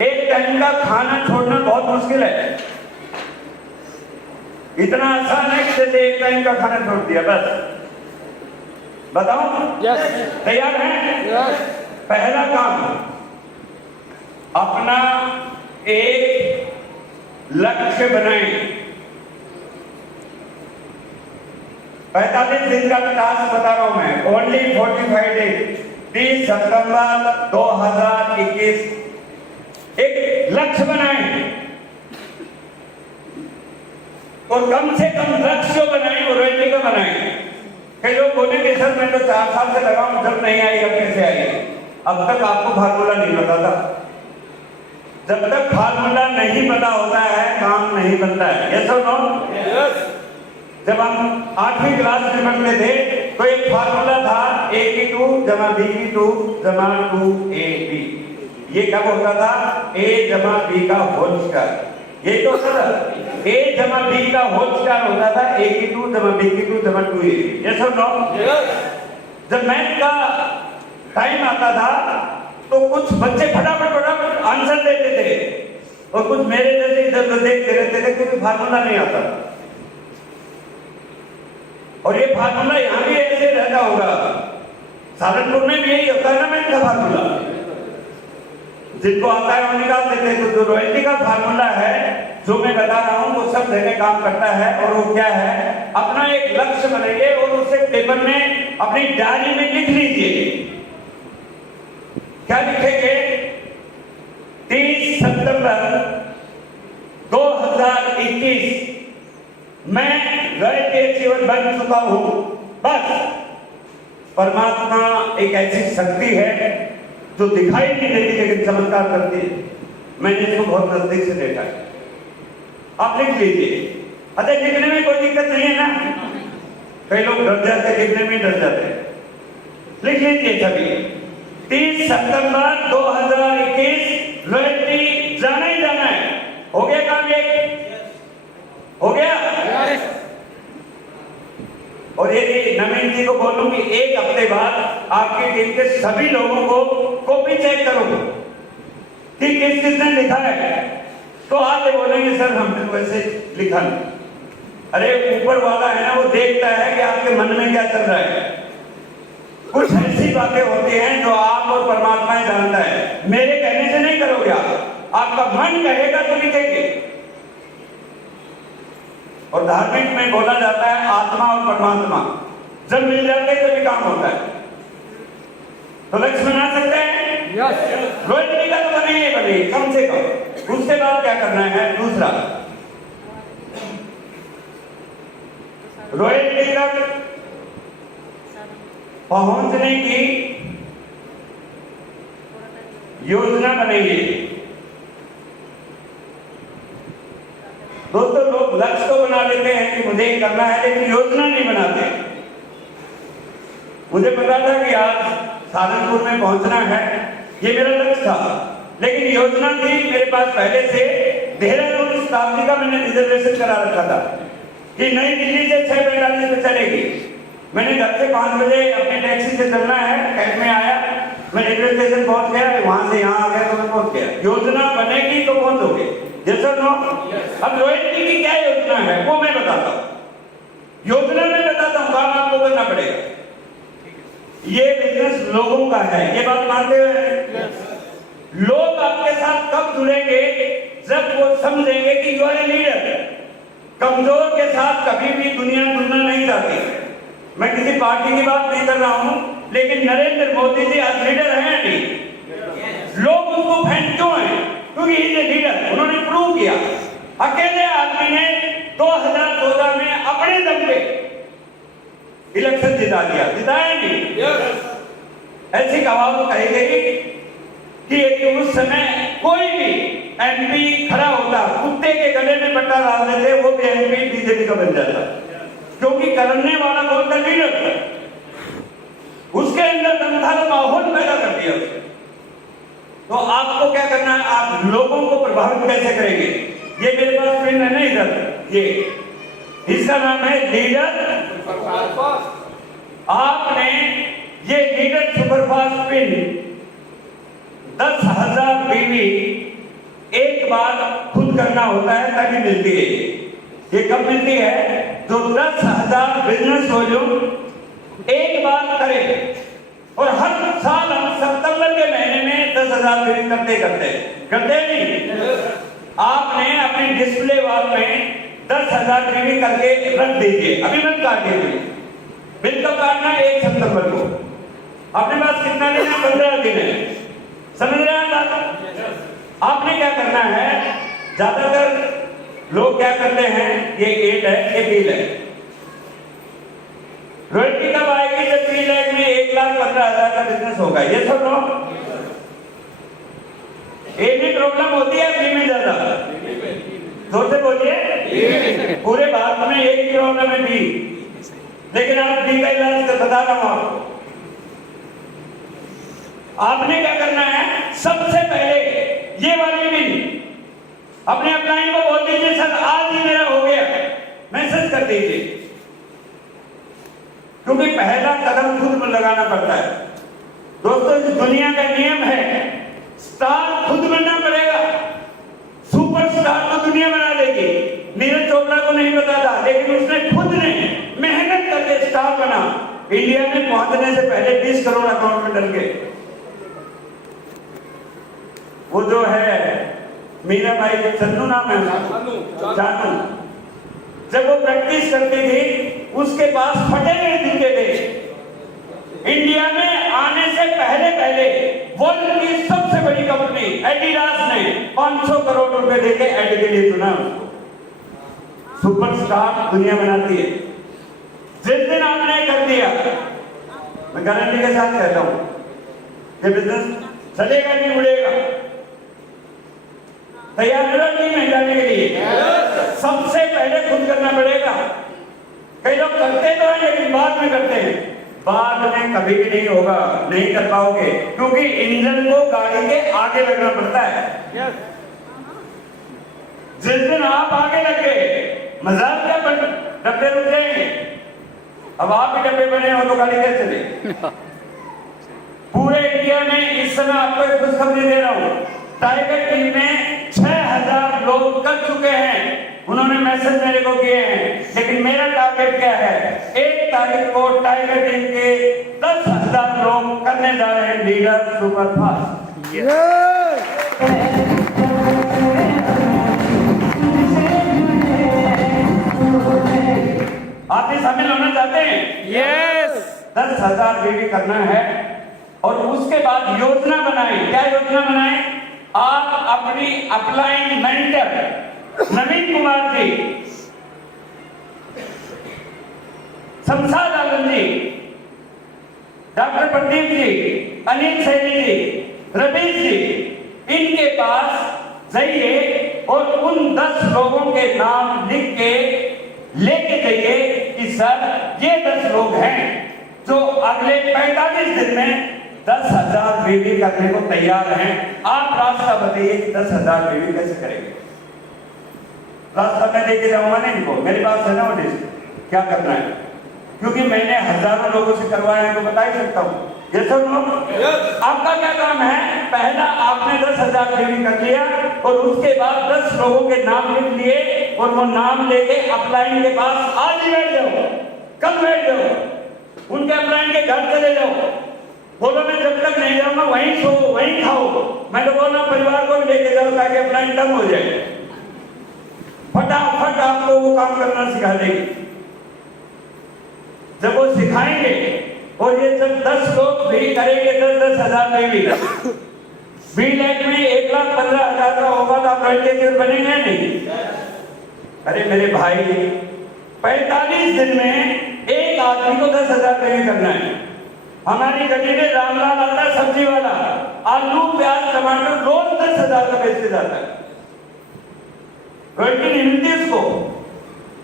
एक टाइम का खाना छोड़ना बहुत मुश्किल है। इतना आसान है कि जैसे एक टाइम का खाना छोड़ दिया बस। बताओ, तैयार हैं? पहला काम, अपना एक लक्ष्य बनाएं। 45 दिन का टास्क बता रहा हूं मैं, ओनली 45 डेज। 30 सितंबर 2021 एक लक्ष्य बनाएं, और कम से कम लक्ष्य जो बनाएं वो रॉयल्टी का बनाएं। कई लोग बोलेंगे सर मैं तो 4 साल से लगा हूं, जब नहीं आई अब कैसे आई? अब तक आपको फार्मूला नहीं पता था। जब तक फार्मूला नहीं पता होता है काम नहीं बनता है। यस और नो? यस। जब हम 8वीं क्लास में पढ़ते थे तो एक फार्मूला था a/2 = b/2 = 2ab। ये कब होता था? a + b का होल स्क्वायर। ये तो सर a + b का होल स्क्वायर होता था a/2 = b/2 = 2ab। यस और नो? यस। जब मैथ का टाइम आता था तो कुछ बच्चे फटाफट आंसर देते थे और कुछ मेरे जैसे इधर देखते रहते थे क्योंकि फार्मूला नहीं आता। और ये फार्मूला यहाँ भी ऐसे रहता होगा, सारनपुर में भी यही होता है ना मैथ का फार्मूला। जिनको आता है वो निकाल देते हैं। तो जो रॉयल्टी का फार्मूला है जो मैं बता रहा हूं वो सब जगह काम करता है। और वो क्या है? अपना एक लक्ष्य बनाइए और उसे पेपर में अपनी डायरी में लिख लीजिए। क्या लिखेंगे? 30 सितंबर 2021 मैं रॉयल्टी अचीवर बन चुका हूं। बस परमात्मा एक ऐसी शक्ति है जो दिखाई नहीं देती लेकिन चमत्कार करती है। मैंने इसको बहुत नजदीक से देखा है। आप लिख लीजिए। अच्छा, लिखने में कोई दिक्कत नहीं है ना? कई लोग डर जाते हैं, लिखने में डर जाते हैं। लिख लीजिए सभी। 30 सितंबर 2021 रॉयल्टी जाना ही जाना है। हो गया काम? एक हो गया। और ये नवीन जी को बोलूंगी, एक हफ्ते बाद आपकी टीम के सभी लोगों को कॉपी चेक करो कि किस किसने लिखा है। तो आगे बोलेंगे सर हमने वैसे लिखा नहीं। अरे ऊपर वाला है ना, वो देखता है कि आपके मन में क्या चल रहा है। कुछ ऐसी बातें होती हैं जो आप और परमात्मा ही जानता है। मेरे कहने से नहीं करोगे आप, आपका मन कहेगा तो लिखेंगे। और धार्मिक में बोला जाता है आत्मा और परमात्मा जब मिल जाते हैं तभी काम होता है। तो लक्ष्य बना सकते हैं? यस। रॉयल्टी का तो बनेगी कम से कम। उसके बाद क्या करना है? दूसरा, रॉयल्टी तक पहुंचने की योजना बनेगी। दोस्तों, लोग लक्ष्य तो बना लेते हैं कि मुझे करना है लेकिन योजना नहीं बनाते। मुझे पता था कि आज सारनपुर में पहुंचना है, ये मेरा लक्ष्य था, लेकिन योजना थी मेरे पास पहले से। देहरादून शताब्दी का मैंने रिजर्वेशन करा रखा था कि नई दिल्ली से 6:45 पे चलेगी। मैंने घर से 5 बजे अपने टैक्सी से चलना है। कैब में आया, मैं रेलवे स्टेशन पहुंच गया, वहां से यहाँ आ गया तो मैं पहुंच गया। योजना बनेगी तो पहुंचोगे। यस और नो? अब रॉयल्टी की क्या योजना है वो मैं बताता हूं। योजना में बताता हूं, काम आपको करना पड़ेगा। ये बिजनेस लोगों का है, ये बात मानते हुए लोग आपके साथ कब जुड़ेंगे? जब वो समझेंगे कि यू आर ए लीडर। कमजोर के साथ कभी भी दुनिया जुड़ना नहीं चाहती। मैं किसी पार्टी की बात नहीं कर रहा हूं, लेकिन नरेंद्र मोदी जी आज लीडर हैं नहीं। लोग उनको फैन क्यों हैं? क्योंकि ये लीडर उन्होंने प्रूव किया। अकेले आदमी ने 2014 में अपने दम पे इलेक्शन जिता दिया। जिताया नहीं? ऐसी कहावत कही गई कि उस समय कोई भी एमपी खड़ा होता, कुत्ते के गले में पट्टा डाल देते, वो भी एमपी बीजेपी का बन जाता, क्योंकि करने वाला कौन था? लीडर था। उसके अंदर दम था, माहौल पैदा कर दिया उसने। तो आपको क्या करना है? आप लोगों को प्रभावित कैसे करेंगे? ये मेरे पास पेन है ना इधर, ये इसका नाम है लीडर सुपरफास्ट। आपने ये लीडर सुपरफास्ट पिन 10,000 बीवी एक बार खुद करना होता है तभी मिलती है। ये कब मिलती है? जो 10,000 बिजनेस वॉल्यूम एक बार करे, और हर साल हम सितंबर के महीने में 10,000 बिलिंग करते नहीं। आपने अपने डिस्प्ले वॉल में 10,000 बिलिंग करके रख दीजिए। अभी मत काटिए बिल तो काटना है 1 सितंबर को। अपने पास कितना दिन है? 15 दिन है। समझ रहे हैं आप? आपने क्या करना है? ज्यादातर लोग क्या करते हैं, ये 8 है, ये बिल है। रॉयल्टी कब आएगी? जब 3 लाख में 1,15,000 का बिजनेस होगा। ये सब लोग एक भी प्रॉब्लम होती है फी में ज्यादा? जोर से बोलिए। पूरे भारत में एक ही प्रॉब्लम है फी, लेकिन आप फी का इलाज कर बता रहा हूं आपको। आपने क्या करना है? सबसे पहले ये वाली बिल अपने अपलाइन को बोल दीजिए, सर आज ही मेरा हो गया, मैसेज कर दीजिए। क्योंकि पहला कदम खुद में लगाना पड़ता है। दोस्तों, इस दुनिया का नियम है, स्टार खुद बनना पड़ेगा। सुपरस्टार तो दुनिया बना देगी। नीरज चोपड़ा को नहीं पता था, लेकिन उसने खुद ने मेहनत करके स्टार बना। इंडिया में पहुंचने से पहले 20 करोड़ अकाउंट में डल गए। वो जो है मीराबाई, चन्नू नाम है, जानू, जब वो प्रैक्टिस करती थी उसके पास फटे हुए जूते थे। इंडिया में आने से पहले वर्ल्ड की सबसे बड़ी कंपनी एडिडास ने 500 करोड़ रुपए देके एड के लिए चुना उसको। सुपरस्टार दुनिया बनाती है। जिस दिन आपने कर दिया, मैं गारंटी के साथ कहता हूं कि बिजनेस चलेगा नहीं उड़ेगा। तैयार है टीम में जाने के लिए? सबसे पहले खुद करना पड़ेगा। कई लोग करते तो हैं लेकिन बाद में करते हैं। बाद में कभी भी नहीं होगा, नहीं कर पाओगे, क्योंकि इंजन को गाड़ी के आगे लगना पड़ता है। जिस दिन आप आगे लग गए, मजाक क्या डब्बे रुक जाएंगे। अब आप भी डब्बे बने हो तो गाड़ी कैसे चले? पूरे इंडिया में इस समय आपको एक खुशखबरी दे रहा हूं, टाइगर टीम में 6,000 लोग कर चुके हैं। उन्होंने मैसेज मेरे को किए हैं, लेकिन मेरा टारगेट क्या है? 1 तारीख को टाइगर टीम के 10,000 लोग करने जा रहे हैं लीडर सुपरफास्ट। आप भी शामिल होना चाहते हैं? यस। 10,000 बीवी करना है, और उसके बाद योजना बनाएं। क्या योजना बनाएं? आप अपनी अपलाइन मेंटर नवीन कुमार जी, शमशाद आलम जी, डॉक्टर प्रदीप जी, अनिल सैनी जी, रवीश जी, इनके पास जाइए और उन 10 लोगों के नाम लिख के लेके जाइए कि सर ये 10 लोग हैं जो अगले 45 दिन में 10,000 बीवी करने को तैयार हैं। आप रास्ता बताइए कि 10,000 बीवी कैसे करेंगे। रास्ता मैं लेके जाऊंगा नहीं इनको, मेरे पास है ना वो लिस्ट, क्या करना है, क्योंकि मैंने हजारों लोगों से करवाया तो बता ही सकता हूँ। ये सब लोग, आपका क्या काम है? पहला आपने 10,000 बीवी कर लिया, और उसके बाद 10 लोगों के नाम लिख लिए, और वो नाम लेके अपलाइन के पास आज ही बैठ जाओ, कल बैठ जाओ, उनके अपलाइन के घर चले जाओ। बोलो मैं जब तक नहीं जाऊंगा वहीं सो वहीं खाओ। मैं तो बोल रहा हूं परिवार को भी लेके जाओ ताकि अपना इनकम हो जाए। फटाफट आपको वो काम करना सिखा देगी। जब वो सिखाएंगे, और ये जब 10 लोग भी करेंगे 10,000 में भी B.Tech में 1,15,000 का होगा तो आप रॉयल्टी बनेंगे नहीं? अरे मेरे भाई, 45 दिन में एक आदमी को 10,000 पे करना है। हमारी गली में रामलाल आता है, सब्जी वाला, आलू प्याज टमाटर रोज 10,000 का बेचते जाता है। रॉयल्टी नहीं मिलती उसको,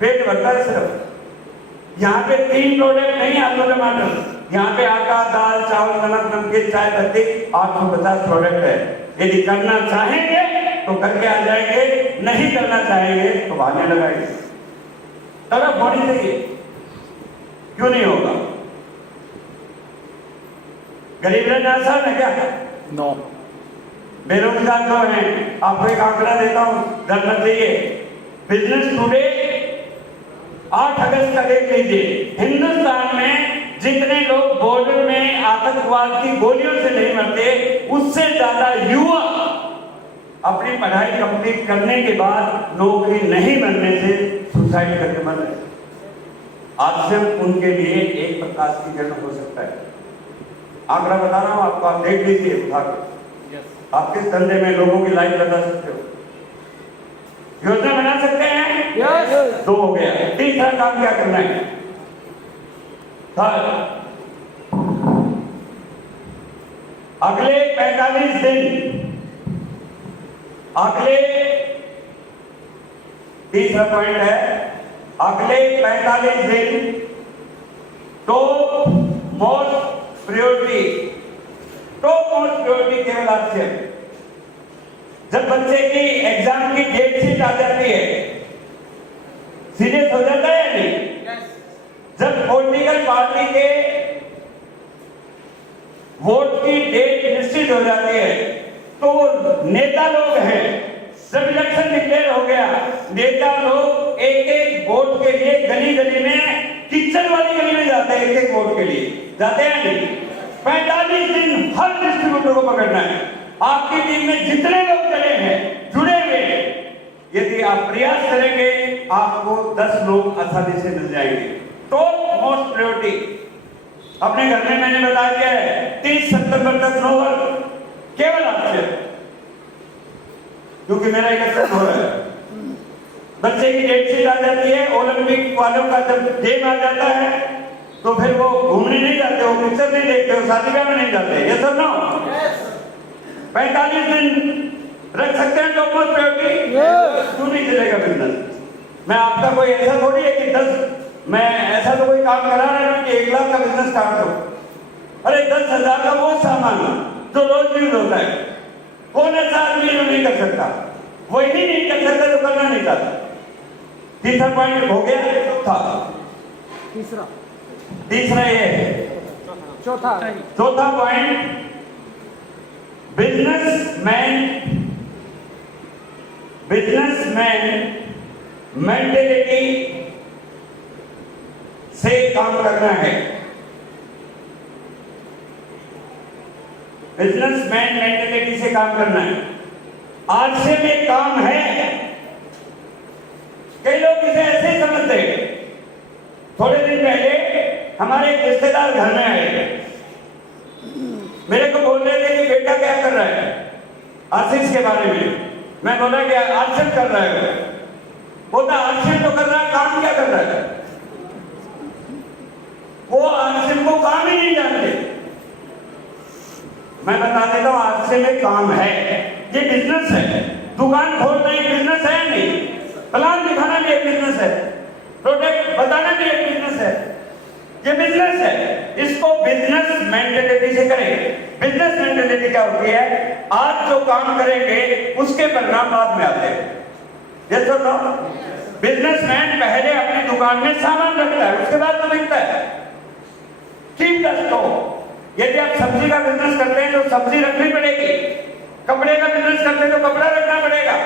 पेट भरता है सिर्फ। यहाँ पे 3 प्रोडक्ट नहीं, आलू टमाटर, यहाँ पे आटा दाल चावल नमक नमकीन चाय पत्ती 850 प्रोडक्ट है। यदि करना चाहेंगे तो करके आ जाएंगे, नहीं करना चाहेंगे तो भागने लगाएंगे। तरफ होनी चाहिए, क्यों नहीं होगा? गरीब रहना आसान है क्या? नो, बेरोजगार जो हैं, आपको एक आंकड़ा देता हूं, जानना चाहिए। बिजनेस टुडे 8 अगस्त का देख लीजिए, हिंदुस्तान में जितने लोग बॉर्डर में आतंकवाद की गोलियों से नहीं मरते, उससे ज्यादा युवा अपनी पढ़ाई कंप्लीट करने के बाद नौकरी नहीं मिलने से सुसाइड करके मर रहे। आश्रम उनके लिए एक प्रकाश की किरण हो सकता है। आंकड़ा बता रहा हूं आपको, आप देख लीजिए उठा के। आप किस धंधे में लोगों की लाइफ बता सकते हो, योजना बना सकते हैं। यस। 2 हो गया। तीसरा काम क्या करना है? थर्ड, अगले 45 दिन, अगले, तीसरा पॉइंट है, अगले 45 दिन तो मोस्ट प्रायोरिटी, केवल आपसे। जब बच्चे की एग्जाम की डेट शीट आ जाती है, सीरियस हो जाता है या नहीं? जब पॉलिटिकल पार्टी के वोट की डेट निश्चित हो जाती है, तो नेता लोग हैं, जब इलेक्शन डिक्लेयर हो गया, नेता लोग एक एक वोट के लिए गली गली में, किचन वाली गली में जाते हैं, एक एक वोट के लिए जाते हैं नहीं। 45 दिन हर डिस्ट्रीब्यूटर को पकड़ना है। आपकी टीम में जितने लोग चले हैं, जुड़े हुए, यदि आप प्रयास करेंगे, आपको 10 लोग आसानी से मिल जाएंगे। तो मोस्ट प्रायोरिटी अपने घर में मैंने बता दिया है, 30 सितंबर तक नो वर्क, केवल आपसे, क्योंकि मेरा इलेक्शन हो रहा है। बच्चे की डेट शीट आ जाती है, ओलंपिक वालों का जब गेम आ जाता है, तो फिर वो घूमने नहीं जाते, वो पिक्चर नहीं देखते, वो शादी ब्याह में नहीं जाते। ये सब ना 45 दिन रख सकते हैं टॉप मोस्ट प्रायोरिटी। क्यों नहीं चलेगा बिजनेस? मैं आपका कोई ऐसा थोड़ी है कि 10, मैं ऐसा तो कोई काम करा रहा हूं कि 1 लाख का बिजनेस स्टार्ट हो। अरे 10,000 का वो सामान जो रोज यूज होता है, कौन ऐसा आदमी जो नहीं कर सकता? वही नहीं कर सकता जो करना नहीं चाहता। तीसरा पॉइंट हो गया। तीसरा ये है। चौथा पॉइंट, बिजनेसमैन मेंटेलिटी से काम करना है। बिजनेसमैन मेंटेलिटी से काम करना है। आज से में काम है, कई लोग इसे ऐसे ही समझते हैं। थोड़े दिन पहले हमारे एक रिश्तेदार घर में आए, मेरे को बोल रहे थे कि बेटा क्या कर रहा है, आशीष के बारे में। मैं बोला कि आर्शिम कर रहा है। बोलता आर्शिम तो कर रहा है, काम क्या कर रहा है? वो आर्शिम को काम ही नहीं जानते। मैं बता देता हूं, आर्शिम में काम है, ये बिजनेस है। दुकान खोलना एक बिजनेस है नहीं, प्लान दिखाना भी एक बिजनेस है, प्रोडक्ट बताना भी एक बिजनेस है, ये बिजनेस है। इसको बिजनेस मेंटेलिटी से करें। बिजनेस मेंटेलिटी क्या होती है? आज जो काम करेंगे उसके परिणाम बाद में आते हैं। ये सुनो, बिजनेसमैन पहले अपनी दुकान में सामान रखता है, उसके बाद तो बिकता है। Keep the stock. यदि आप सब्जी का बिजनेस करते हैं तो सब्जी रखनी पड़ेगी, कपड़े का बिजनेस करते हैं तो कपड़ा रखना पड़ेगा,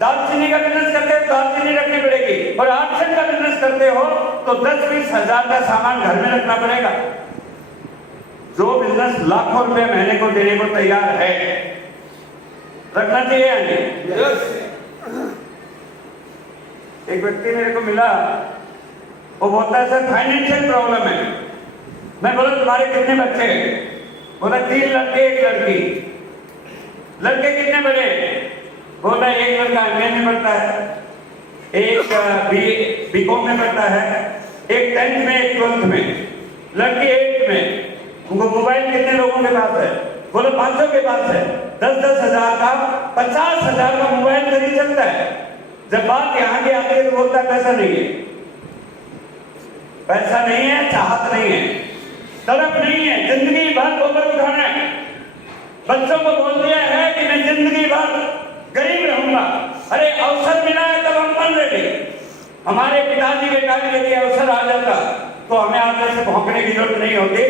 दालचीनी का बिजनेस करते हैं तो दालचीनी रखनी पड़ेगी, और आर्शन का बिजनेस करते हो तो 10-20 हजार का सामान घर में रखना पड़ेगा। जो बिजनेस लाखों रुपए महीने को देने को तैयार है, रखना चाहिए या नहीं? एक व्यक्ति मेरे को मिला, वो बोलता है सर फाइनेंशियल प्रॉब्लम है। मैं बोला तुम्हारे कितने बच्चे हैं? बोला 3 लड़के 1 लड़की। लड़के कितने बड़े? बोला एक लड़का एमए में पढ़ता है, एक बीकॉम में पढ़ता है, एक 10th में, एक 12th में, लड़की 8th में। उनको मोबाइल कितने लोगों के पास है? बोले 500 के पास है। 10-10 हजार का, 50 हजार का मोबाइल खरीद सकता है। जब बात यहाँ की आती है तो बोलता है पैसा नहीं है। पैसा नहीं है, चाहत नहीं है, तड़प नहीं है, जिंदगी भर गोबर उठाना है। बच्चों को बोल दिया है कि मैं जिंदगी भर गरीब रहूंगा। अरे अवसर मिला है तब हम बन रहे। हमारे पिताजी के टाइम यदि अवसर आ जाता तो हमें आज ऐसे भौंकने की जरूरत नहीं होती,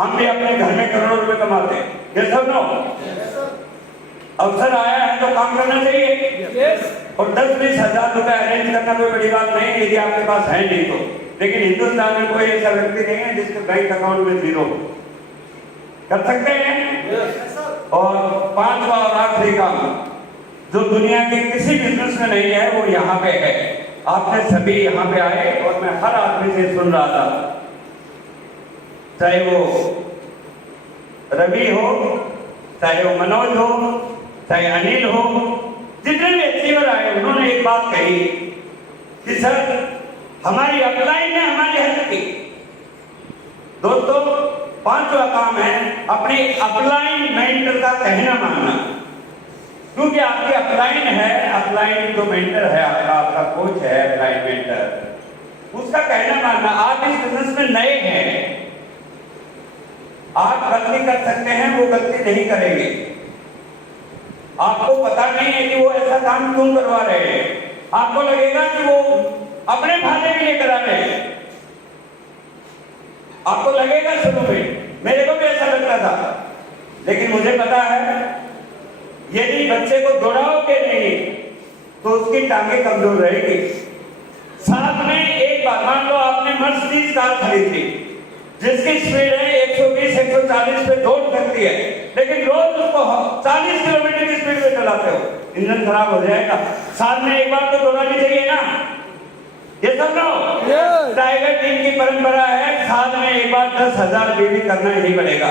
हम भी अपने घर में करोड़ों रुपए कमाते। ये सब नो। अवसर आया है तो काम करना चाहिए। और 10-20 हजार रुपए अरेंज करना कोई बड़ी बात नहीं है, यदि आपके पास है नहीं तो। लेकिन हिंदुस्तान में कोई ऐसा व्यक्ति नहीं है जिसके बैंक अकाउंट में 0 कर सकते हैं। और पांचवा और आखिरी काम जो दुनिया के किसी बिजनेस में नहीं है वो यहाँ पे है। आपने सभी यहाँ पे आए और मैं हर आदमी से सुन रहा था, चाहे वो रवि हो, चाहे वो मनोज हो, चाहे अनिल हो, जितने भी अचीवर आए उन्होंने एक बात कही कि सर हमारी अपलाइन ने हमारी हेल्प की। दोस्तों, पांचवा काम है अपने अपलाइन मेंटर का कहना मानना। क्योंकि आपकी अपलाइन है, अपलाइन जो मेंटर है आपका कोच है, अपलाइन मेंटर, उसका कहना मानना। आप इस बिजनेस में नए हैं, आप गलती कर सकते हैं, वो गलती नहीं करेंगे। आपको पता नहीं है कि वो ऐसा काम क्यों करवा रहे हैं, आपको लगेगा कि वो अपने फायदे के लिए करा रहे हैं, आपको लगेगा शुरू में, मेरे को भी ऐसा लगता था। लेकिन मुझे पता है यदि बच्चे को दौड़ाओगे नहीं तो उसकी टांगे कमजोर रहेगी। साथ में एक बार मान लो आपने मर्सिडीज कार खरीदी जिसकी स्पीड है 120-140 पे दौड़ सकती है, लेकिन रोज उसको 40 किलोमीटर की स्पीड में चलाते हो, इंजन खराब हो जाएगा। साल में एक बार तो दौड़ानी चाहिए ना, ये सब लो। टाइगर टीम की परंपरा है, साल में एक बार 10,000 बीवी करना ही पड़ेगा।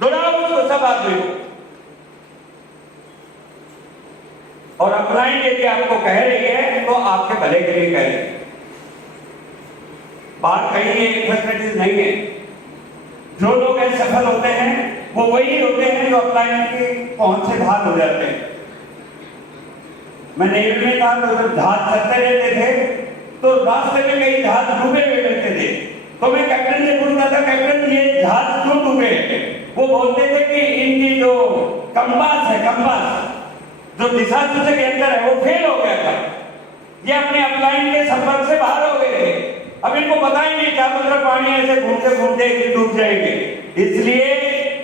दौड़ाओ उसको, सब आदमी को। और अपलाइन यदि आपको कह रही है तो आपके भले के लिए कह रही है, बाहर कहीं ये फैसिलिटीज नहीं है। जो लोग सफल होते हैं वो वही होते हैं जो अपलाइन की पहुंच से बाहर हो जाते हैं। मैं नेवी में था तो जब जहाज चलते रहते थे तो रास्ते में कई जहाज डूबे हुए रहते थे, तो मैं कैप्टन से पूछता था, कैप्टन ये जहाज क्यों डूबे? वो बोलते थे कि इनकी जो कंपास है, कंपास जो दिशा सूचक यंत्र है वो फेल हो गया था, ये अपने अपलाइन के संपर्क से बाहर हो गए थे। अब इनको पता ही नहीं क्या मतलब पानी ऐसे घूमते घूमते डूब जाएंगे। इसलिए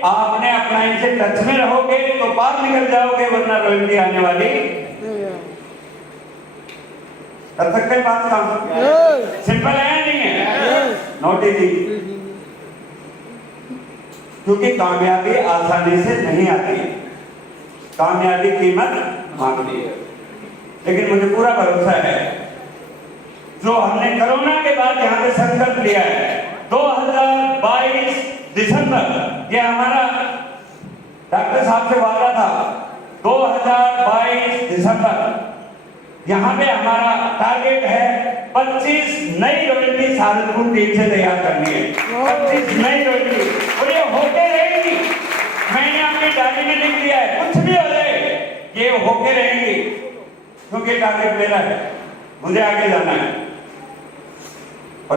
आपने अपलाइन से टच में रहोगे तो पार निकल जाओगे, वरना रॉयल्टी आने वाली। कर सकते हैं बात काम? सिंपल है नहीं है? Not easy. क्योंकि कामयाबी आसानी से नहीं आती, कामयाबी कीमत मांगती है। लेकिन मुझे पूरा भरोसा है जो हमने कोरोना के बाद यहाँ पे संकल्प लिया है 2022 दिसंबर, ये हमारा डॉक्टर साहब से वादा था 2022 दिसंबर, यहाँ पे हमारा टारगेट है 25 नई रॉयल्टी सहारनपुर टीम से तैयार करनी है। 25 नई रॉयल्टी, और ये होके रहेगी। मैंने अपनी डायरी में लिख दिया है, कुछ भी हो जाए ये होके रहेंगी, क्योंकि टारगेट मेरा है, मुझे आगे जाना है।